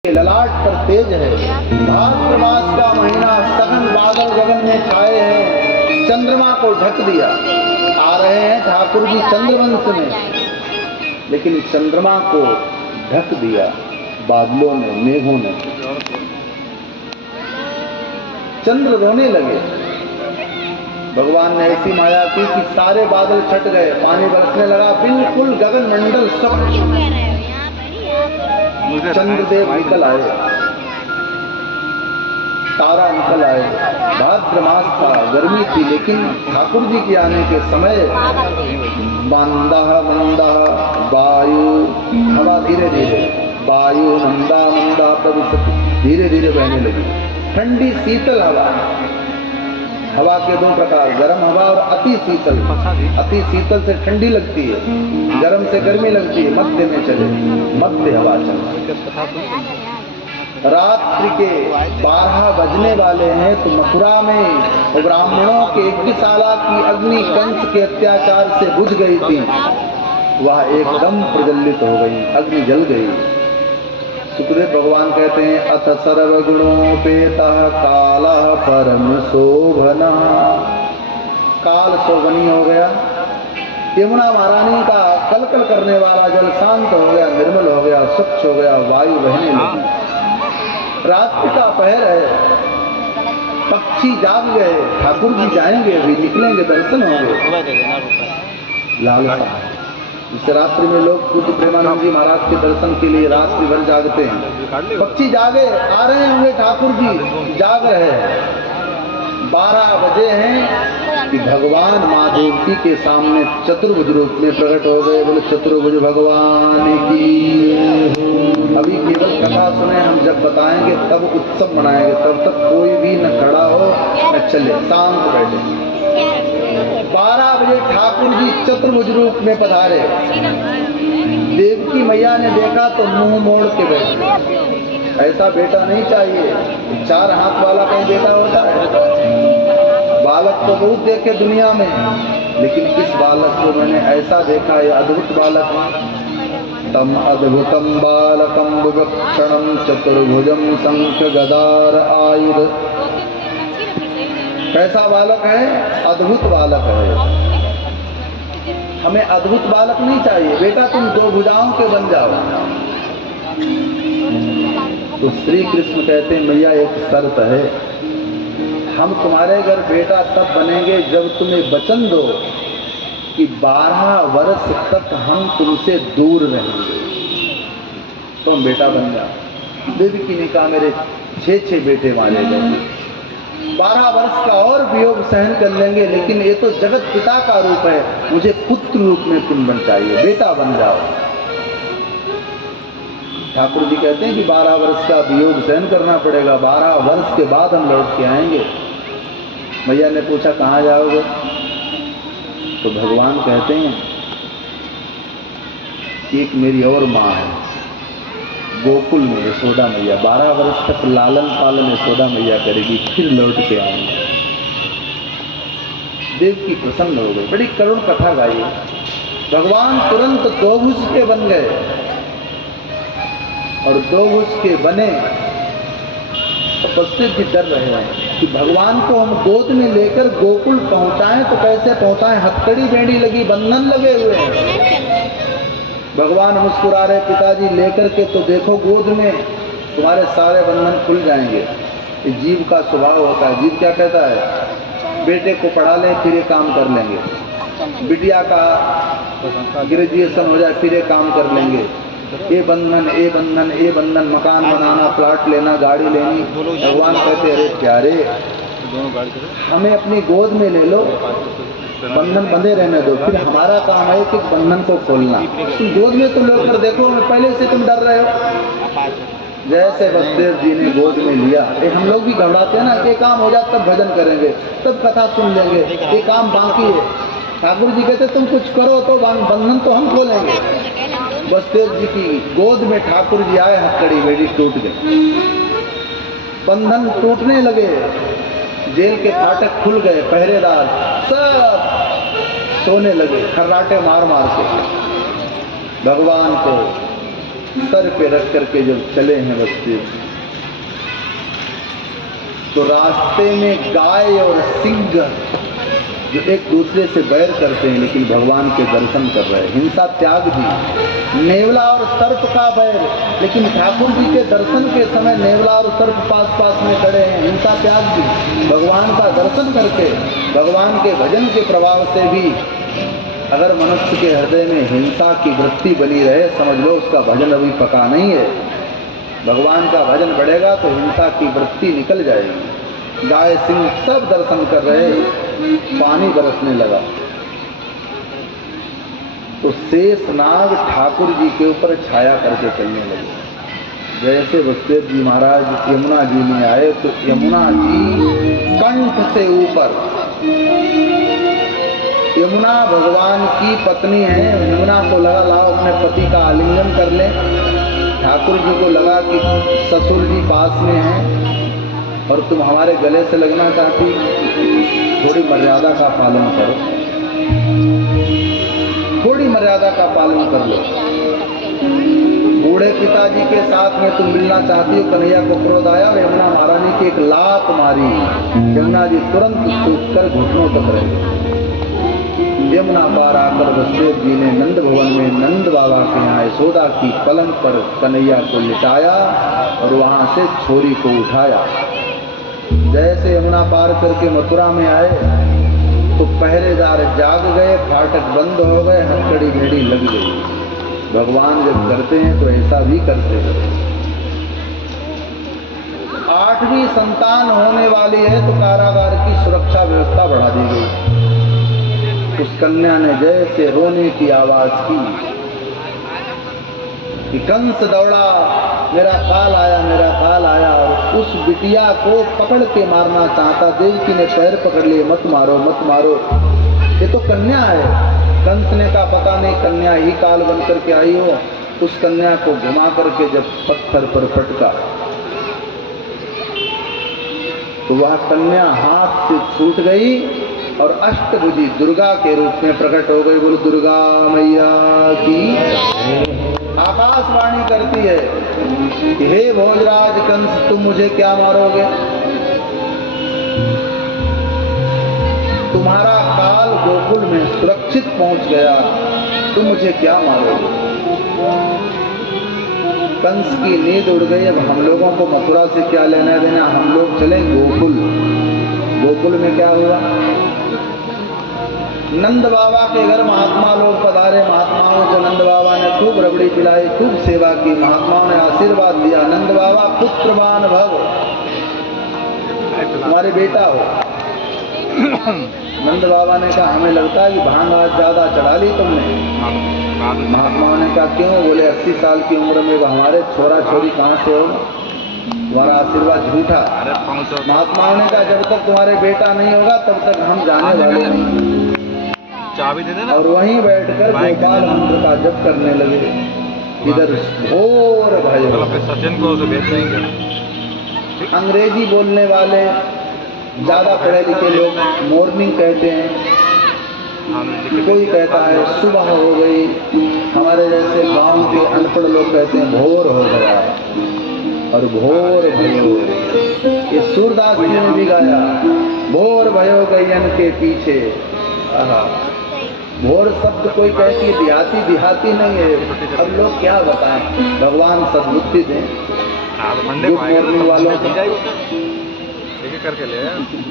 ललाट पर तेज है। भाद्र मास का महीना, सघन बादल गगन में छाए हैं, चंद्रमा को ढक दिया। आ रहे हैं ठाकुर जी चंद्रवंश में, लेकिन चंद्रमा को ढक दिया बादलों ने, मेघों ने। चंद्र रोने लगे। भगवान ने ऐसी माया की कि सारे बादल छट गए, पानी बरसने लगा, बिल्कुल गगन मंडल सब। चंद्रदेव निकल आए, तारा निकल आए। भाद्र मास था, गर्मी थी, लेकिन ठाकुर जी के आने के समय मंदा मंदा वायु, हवा धीरे धीरे, वायु मंदा मंदा प्रविशति, धीरे धीरे बहने लगी। ठंडी शीतल हवा, हवा के दो प्रकार, गर्म हवा और अति शीतल। अति शीतल से ठंडी लगती है, गर्म से गर्मी लगती है, मध्य में चले, मध्य हवा चले। रात्रि के 12 बजने वाले हैं तो मथुरा में ब्राह्मणों के यज्ञशाला की अग्नि कंस के अत्याचार से बुझ गई थी, वह एकदम प्रज्वलित हो गई, अग्नि जल गई। सुखदेव भगवान कहते हैं अथ सर्वगुणोपेतः कालः परम शोभनः। काल शोभनीय हो गया। यमुना महारानी का कलकल करने वाला जल शांत हो गया, निर्मल हो गया, स्वच्छ हो गया, वायु बहने लगी। रात्रि का पहर है, पक्षी जाग गए, ठाकुर जी जाएंगे, अभी निकलेंगे, दर्शन होंगे। लालसा इस रात्रि में लोग पूज्य प्रेमानंद जी महाराज के दर्शन के लिए रात्रि भर जागते हैं। पक्षी जागे, आ रहे होंगे ठाकुर जी, जाग रहे हैं। 12 बजे हैं कि भगवान माँ देवती के सामने चतुर्भुज रूप में प्रकट हो गए। बोले चतुर्भुज भगवान की। अभी केवल कथा सुने, हम जब बताएंगे तब उत्सव मनाएंगे, तब तक कोई भी न खड़ा हो न चले, शांत बैठे। 12 बजे ठाकुर जी चतुर्भुज रूप में पधारे। देवकी मैया ने देखा तो मुंह मोड़ के बैठे। ऐसा बेटा नहीं चाहिए, 4 हाथ वाला कहीं बेटा होता है। बालक तो बहुत देखे दुनिया में, लेकिन इस बालक को मैंने ऐसा देखा, ये अद्भुत बालक है। तम अद्भुतम बालकम विवक्षणम चतुर्भुजम शंख गदार आयुध। कैसा बालक है? अद्भुत बालक है। हमें अद्भुत बालक नहीं चाहिए, बेटा तुम 2 भुजाओं के बन जाओ। तो श्री कृष्ण कहते हैं मैया एक शर्त है, हम तुम्हारे घर बेटा तब बनेंगे जब तुम्हें वचन दो कि 12 वर्ष तक हम तुमसे दूर रहेंगे, तो हम बेटा बन जाओ। देवकी ने कहा मेरे 6 बेटे मारे गए, 12 वर्ष का और वियोग सहन कर लेंगे, लेकिन ये तो जगत पिता का रूप है, मुझे पुत्र रूप में तुम बन चाहिए, बेटा बन जाओ। ठाकुर जी कहते हैं कि 12 वर्ष का वियोग सहन करना पड़ेगा, 12 वर्ष के बाद हम लौट के आएंगे। मैया ने पूछा कहाँ जाओगे? तो भगवान कहते हैं कि एक मेरी और माँ है गोकुल में, यशोदा मैया। 12 वर्ष तक लालन पालन यशोदा मैया करेगी, फिर लौट के आएंगे। देवकी प्रसन्न हो गई, बड़ी करुण कथा गाई। भगवान तुरंत 2 भुज के बन गए, और 2 भुज के बने तो वशिष्ठ जी डर रहे हैं कि भगवान को हम गोद में लेकर गोकुल पहुंचाएं तो कैसे पहुंचाएं, हथकड़ी बेड़ी लगी, बंधन लगे हुए हैं। भगवान मुस्कुरा रहे, पिताजी लेकर के तो देखो गोद में, तुम्हारे सारे बंधन खुल जाएंगे। ये जीव का स्वभाव होता है। जीव क्या कहता है? बेटे को पढ़ा ले फिर ये काम कर लेंगे, बिटिया का ग्रेजुएशन हो जाए फिर ये काम कर लेंगे। ये बंधन, ये बंधन, ये बंधन, मकान बनाना, प्लाट लेना, गाड़ी लेनी। भगवान कहते अरे प्यारे, हमें अपनी गोद में ले लो, बंधन बंधे रहने दो, फिर हमारा काम है कि बंधन को खोलना। तुम गोद में तुम लोग कर देखो, पहले से तुम डर रहे हो। जैसे वसुदेव जी ने गोद में लिया, ये हम लोग भी घबराते हैं ना, ये काम हो जाए तब भजन करेंगे, तब कथा सुन लेंगे, ये काम बाकी है। ठाकुर जी कहते तुम कुछ करो तो बंधन तो हम खोलेंगे। वसुदेव जी की गोद में ठाकुर जी आए, हथकड़ी बेड़ी टूट गई, बंधन टूटने लगे, जेल के फाटक खुल गए, पहरेदार सब सोने लगे खर्राटे मार मार के। भगवान को सर पे रख करके जब चले हैं बच्चे, तो रास्ते में गाय और सिंह जो एक दूसरे से बैर करते हैं, लेकिन भगवान के दर्शन कर रहे हैं, हिंसा त्याग दी। नेवला और सर्प का बैर, लेकिन ठाकुर जी के दर्शन के समय नेवला और सर्प पास पास में खड़े हैं, हिंसा त्याग दी। भगवान का दर्शन करके, भगवान के भजन के प्रभाव से भी अगर मनुष्य के हृदय में हिंसा की वृत्ति बनी रहे, समझ लो उसका भजन अभी पका नहीं है। भगवान का भजन बढ़ेगा तो हिंसा की वृत्ति निकल जाएगी। गाय सिंह सब दर्शन कर रहे, पानी बरसने लगा तो शेष नाग ठाकुर जी के ऊपर छाया करके चलने लगे। जैसे वसुदेव जी महाराज यमुना जी में आए तो यमुना जी कंठ से ऊपर, यमुना भगवान की पत्नी है, यमुना को लगा लाओ अपने पति का आलिंगन कर ले। ठाकुर जी को लगा कि ससुर जी पास में हैं और तुम हमारे गले से लगना चाहती, थोड़ी मर्यादा का पालन करो, थोड़ी मर्यादा का पालन कर लो। बूढ़े पिताजी के साथ में तुम मिलना चाहती हो। कन्हैया को क्रोध आया और यमुना महारानी की एक लात मारी। यमुना जी तुरंत सूखकर घुटनों तक रहे। यमुना पार आकर वसुदेव जी ने नंद भवन में नंद बाबा के यहाँ यशोदा की पलंग पर कन्हैया को लिटाया और वहां से छोरी को उठाया। जैसे यमुना पार करके मथुरा में आए तो पहरेदार जाग गए, फाटक बंद हो गए, हथकड़ी घड़ी लग गई। भगवान जब करते हैं तो ऐसा भी करते हैं। 8वीं संतान होने वाली है तो कारागार की सुरक्षा व्यवस्था बढ़ा दी गई। उस कन्या ने जैसे रोने की आवाज की कि कंस दौड़ा, मेरा काल आया, मेरा काल आया, और उस बिटिया को पकड़ के मारना चाहता। देवकी ने पैर पकड़ लिए, मत मारो मत मारो, ये तो कन्या है। कंस ने कहा पता नहीं कन्या ही काल बन करके आई हो। उस कन्या को घुमा करके जब पत्थर पर पटका तो वह कन्या हाथ से छूट गई और अष्टभुजी दुर्गा के रूप में प्रकट हो गई। बोलो दुर्गा मैया की। आकाशवाणी करती है कि हे भोजराज कंस, तुम मुझे क्या मारोगे? तुम्हारा काल गोकुल में सुरक्षित पहुंच गया, तुम मुझे क्या मारोगे? कंस की नींद उड़ गई। अब हम लोगों को मथुरा से क्या लेना देना, हम लोग चले गोकुल। गोकुल में क्या हुआ? नंद बाबा के घर महात्मा लोग पधारे। महात्माओं को नंद बाबा ने खूब रबड़ी पिलाई, खूब सेवा की। महात्माओं ने आशीर्वाद दिया, नंद बाबा पुत्रवान भव, तुम्हारे बेटा हो। नंद बाबा ने कहा हमें लगता है कि भांग आज ज्यादा चढ़ा ली तुमने। महात्माओं ने कहा क्यों? बोले 80 साल की उम्र में हमारे छोरा छोरी कहाँ से हो, तुम्हारा आशीर्वाद झूठा। महात्माओं ने कहा जब तक तुम्हारे बेटा नहीं होगा तब तक हम जाने वाले नहीं। चाबी दे देना। और वहीं बैठकर गोपाल मंत्र का जप करने लगे। इधर घोर भय। सचिन को उसे भेज देंगे। अंग्रेजी बोलने वाले ज्यादा पढ़े लिखे लोग मॉर्निंग कहते हैं, कोई कहता है सुबह हो गई, हमारे जैसे गांव के अनपढ़ लोग कहते हैं भोर हो गया और भोर भयो। ये सूरदास जी ने भी गाया, भोर भयो गयन के पीछे। भोर शब्द कोई कहती है देहाती, देहाती नहीं है। अब लोग क्या बताएं, भगवान सद्बुद्धि दें। मंडे को आएगा वालों करके ले